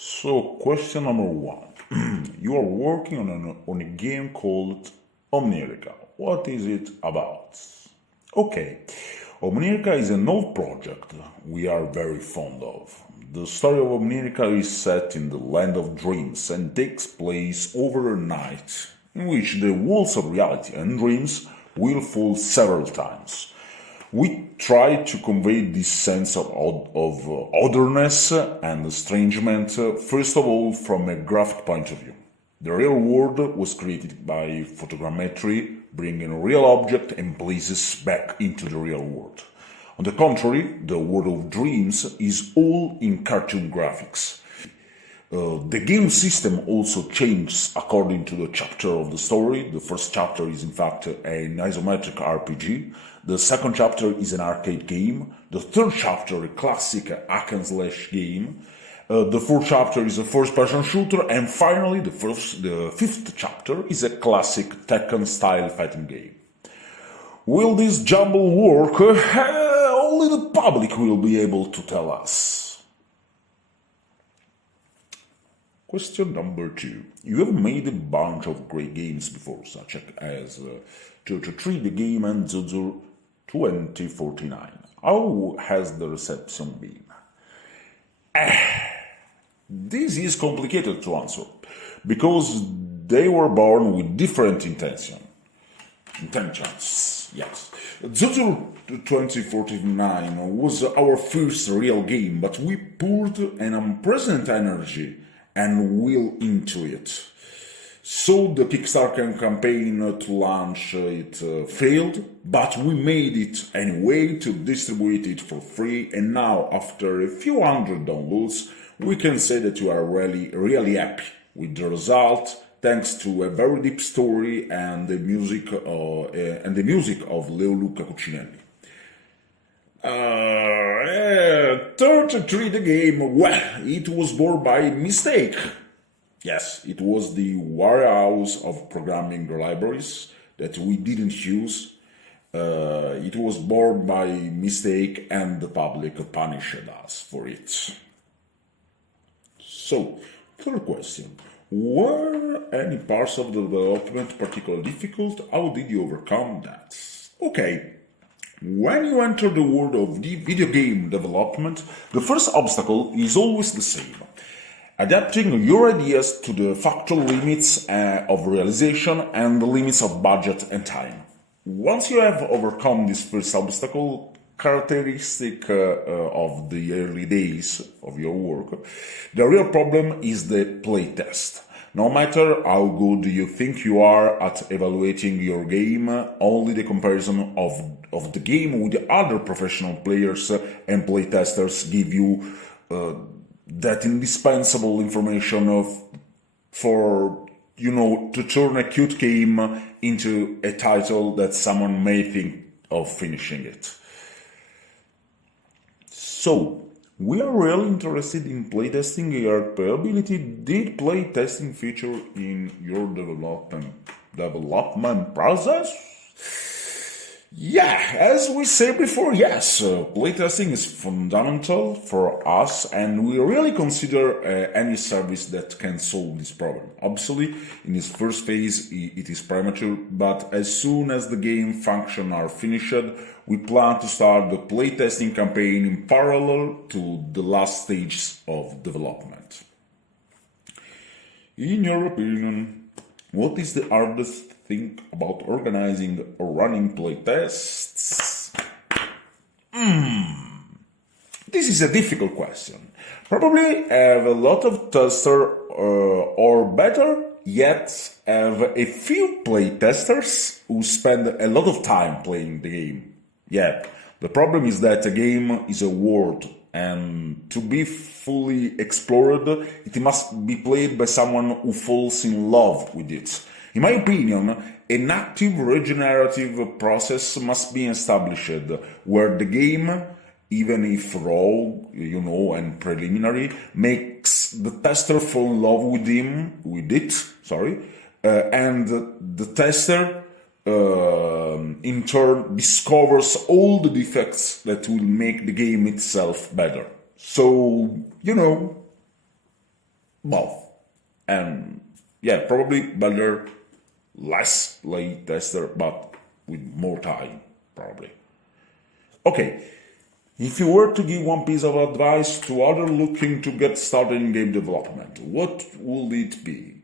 So, question number one. You are working on a game called Omnirica. What is it about? Okay, Omnirica is an old project we are very fond of. The story of Omnirica is set in the land of dreams and takes place over a night, in which the walls of reality and dreams will fall several times. We try to convey this sense of otherness and estrangement, first of all, from a graphic point of view. The real world was created by photogrammetry, bringing real objects and places back into the real world. On the contrary, the world of dreams is all in cartoon graphics. The game system also changes according to the chapter of the story. The first chapter is in fact an isometric RPG. The second chapter is an arcade game. The third chapter a classic hack and slash game. The fourth chapter is a first-person shooter, and finally the fifth chapter is a classic Tekken-style fighting game. Will this jumble work? Only the public will be able to tell us. Question number two. You have made a bunch of great games before, such as Jojo 3 the game and Zozo 2049. How has the reception been? This is complicated to answer, because they were born with different intentions. Yes. Zozo 2049 was our first real game, but we poured an unprecedented energy and will into it. So the Kickstarter campaign to launch it failed, but we made it anyway to distribute it for free, and now after a few hundred downloads, we can say that we are really happy with the result, thanks to a very deep story and the music of Leoluca Cucinelli. 33 the game, well, it was born by mistake. Yes, it was the warehouse of programming libraries that we didn't use. It was born by mistake, and the public punished us for it. So, third question. Were any parts of the development particularly difficult? How did you overcome that? Okay. When you enter the world of the video game development, the first obstacle is always the same. Adapting your ideas to the factual limits of realization and the limits of budget and time. Once you have overcome this first obstacle, characteristic of the early days of your work, the real problem is the playtest. No matter how good you think you are at evaluating your game, only the comparison of the game with other professional players and playtesters give you that indispensable information to turn a cute game into a title that someone may think of finishing it. So, we are really interested in playtesting your playability. Did playtesting feature in your development process? Yeah, as we said before, yes, playtesting is fundamental for us, and we really consider any service that can solve this problem. Obviously, in its first phase, it is premature, but as soon as the game functions are finished, we plan to start the playtesting campaign in parallel to the last stages of development. In your opinion, what is the hardest thing about organizing or running playtests? This is a difficult question. Probably have a lot of testers, or better yet, have a few playtesters who spend a lot of time playing the game. Yeah, the problem is that a game is a world, and to be fully explored, it must be played by someone who falls in love with it. In my opinion, an active regenerative process must be established, where the game, even if raw, and preliminary, makes the tester fall in love with it, and the tester in turn discovers all the defects that will make the game itself better. So, both. And yeah, probably better, less playtester, but with more time, probably. Okay, if you were to give one piece of advice to others looking to get started in game development, what would it be?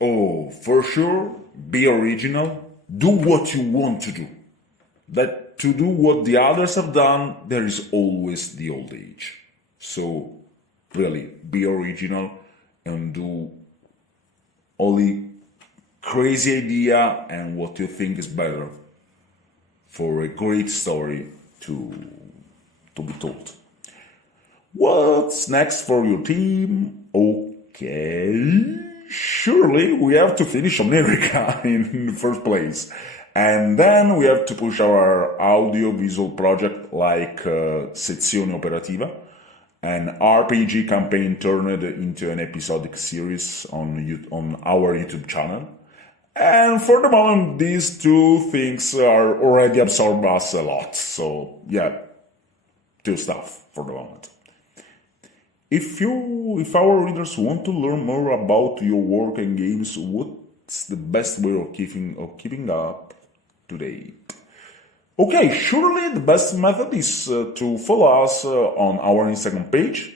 Oh, for sure, be original. Do what you want to do. That to do what the others have done, there is always the old age. So, really, be original and do only crazy idea and what you think is better for a great story to be told. What's next for your team? Okay, surely we have to finish America in the first place. And then we have to push our audio-visual project like Sezione Operativa, an RPG campaign turned into an episodic series on our YouTube channel. And for the moment, these two things are already absorbed us a lot. So yeah, two stuff for the moment. If our readers want to learn more about your work and games, what's the best way of keeping up to date? Okay, surely the best method is to follow us on our Instagram page.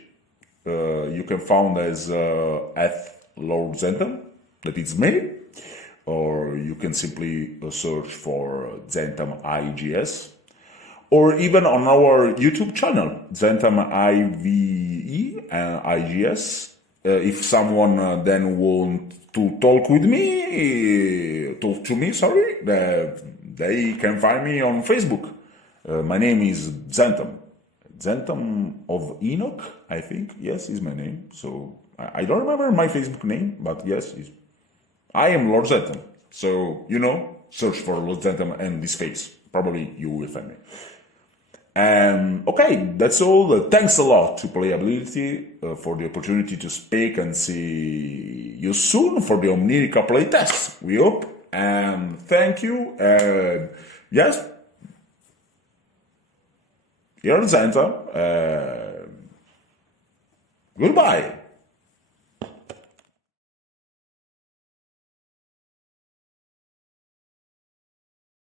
You can find as at Lord Zentam, that is me, or you can simply search for Zentam IGS, or even on our YouTube channel, Zentam IVE and IGS. If someone then wants to talk to me, they can find me on Facebook. My name is Zentam. Zentam of Enoch, I think. Yes, is my name. So I don't remember my Facebook name, but yes, I am Lord Zentam. So, search for Lord Zentam and this face. Probably you will find me. Okay, that's all. Thanks a lot to Playability for the opportunity to speak, and see you soon for the Omnirica playtest, we hope. And thank you. Yes, here Zentam. Goodbye.